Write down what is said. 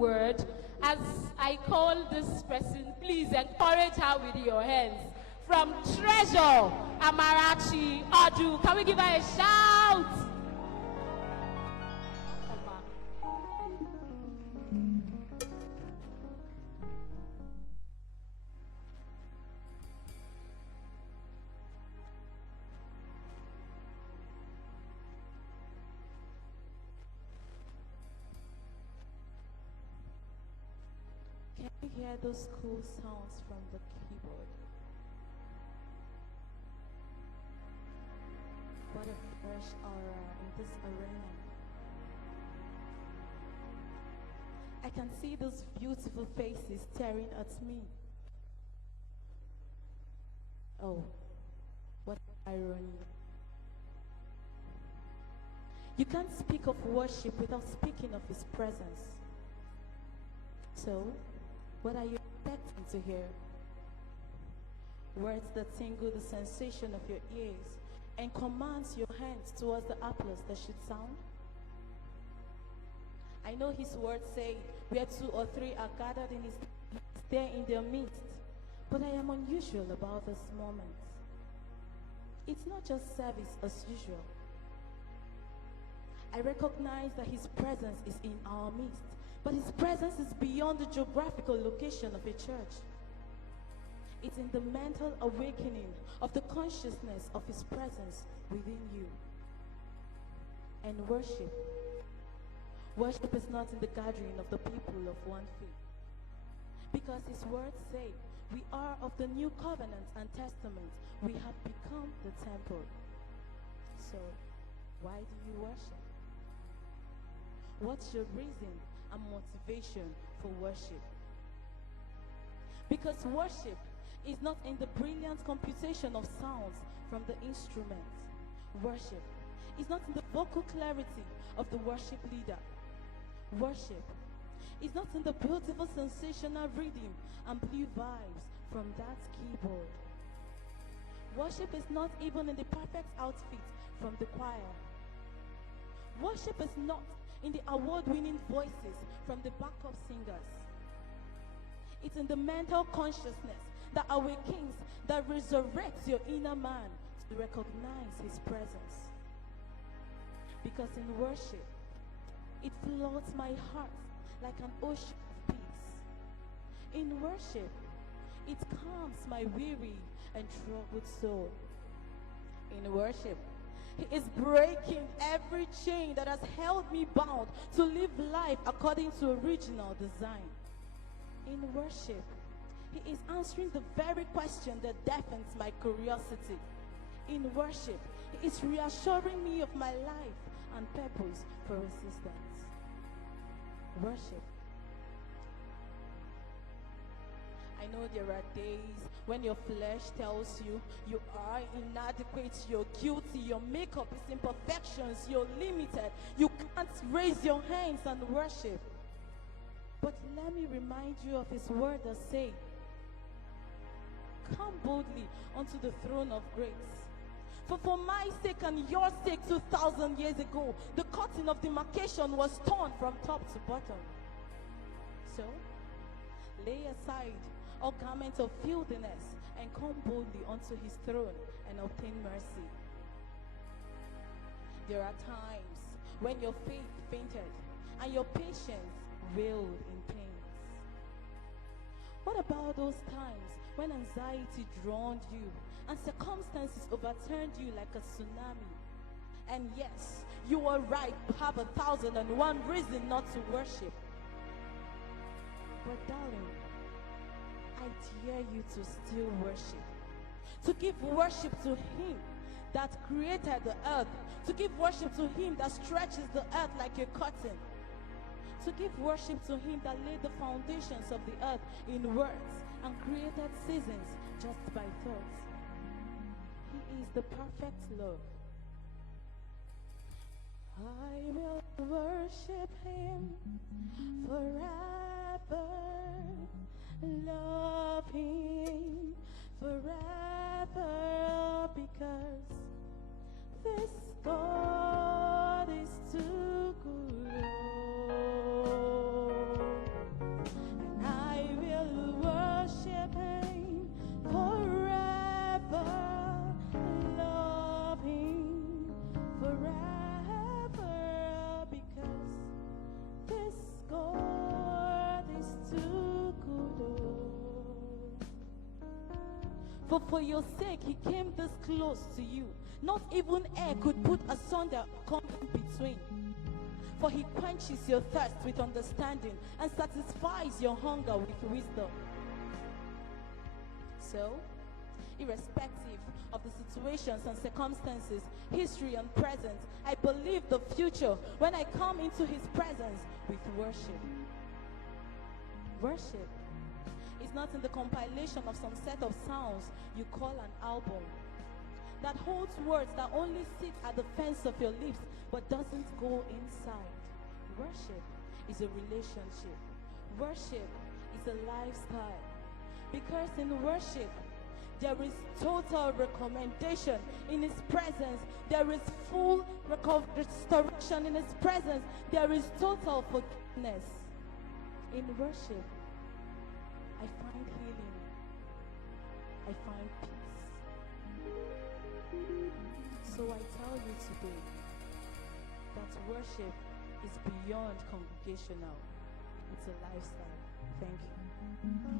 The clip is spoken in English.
word. As I call this person, please encourage her with your hands. From Treasure, Amarachi, Adu. Can we give her a shout? Can you hear those cool sounds from the keyboard? What a fresh aura in this arena. I can see those beautiful faces staring at me. Oh, what irony. You can't speak of worship without speaking of His presence. So, what are you expecting to hear? Words that tingle the sensation of your ears and commands your hands towards the applause that should sound? I know His words say, where 2 or 3 are gathered in His name, He is there in their midst. But I am unusual about this moment. It's not just service as usual. I recognize that His presence is in our midst, but His presence is beyond the geographical location of a church. It's in the mental awakening of the consciousness of His presence within you. And worship is not in the gathering of the people of one faith. Because His words say, we are of the new covenant and testament. We have become the temple. So, why do you worship? What's your reason and motivation for worship? Because worship is not in the brilliant computation of sounds from the instrument. Worship is not in the vocal clarity of the worship leader. Worship is not in the beautiful sensational rhythm and blue vibes from that keyboard. Worship is not even in the perfect outfit from the choir. Worship is not in the award-winning voices from the backup singers. It's in the mental consciousness that awakens, that resurrects your inner man to recognize His presence. Because in worship, it floods my heart like an ocean of peace. In worship, it calms my weary and troubled soul. In worship, He is breaking every chain that has held me bound to live life according to original design. In worship, He is answering the very question that deafens my curiosity. In worship, He is reassuring me of my life and purpose for existence. Worship. I know there are days when your flesh tells you you are inadequate, you're guilty, your makeup is imperfections, you're limited, you can't raise your hands and worship. But let me remind you of His word that says, come boldly unto the throne of grace. For my sake and your sake 2,000 years ago, the curtain of demarcation was torn from top to bottom. So, lay aside all garments of filthiness and come boldly unto His throne and obtain mercy. There are times when your faith fainted and your patience wailed in pains. What about those times when anxiety drowned you and circumstances overturned you like a tsunami? And yes, you were right to have 1,001 reasons not to worship. But darling, I dare you to still worship. To give worship to Him that created the earth. To give worship to Him that stretches the earth like a curtain. To give worship to Him that laid the foundations of the earth in words and created seasons just by thoughts. He is the perfect love. I will worship Him forever, love Him forever, because this God is too good. For your sake, he came this close to you. Not even air could put asunder come in between. For he quenches your thirst with understanding and satisfies your hunger with wisdom. So, irrespective of the situations and circumstances, history and present, I believe the future when I come into his presence with worship. Worship is not in the compilation of some set of sounds you call an album that holds words that only sit at the fence of your lips but doesn't go inside. Worship is a relationship. Worship is a lifestyle. Because in worship, there is total recommendation in his presence. There is full restoration in his presence. There is total forgiveness. In worship, I find healing. I find peace. So I tell you today that worship is beyond congregational. It's a lifestyle. Thank you.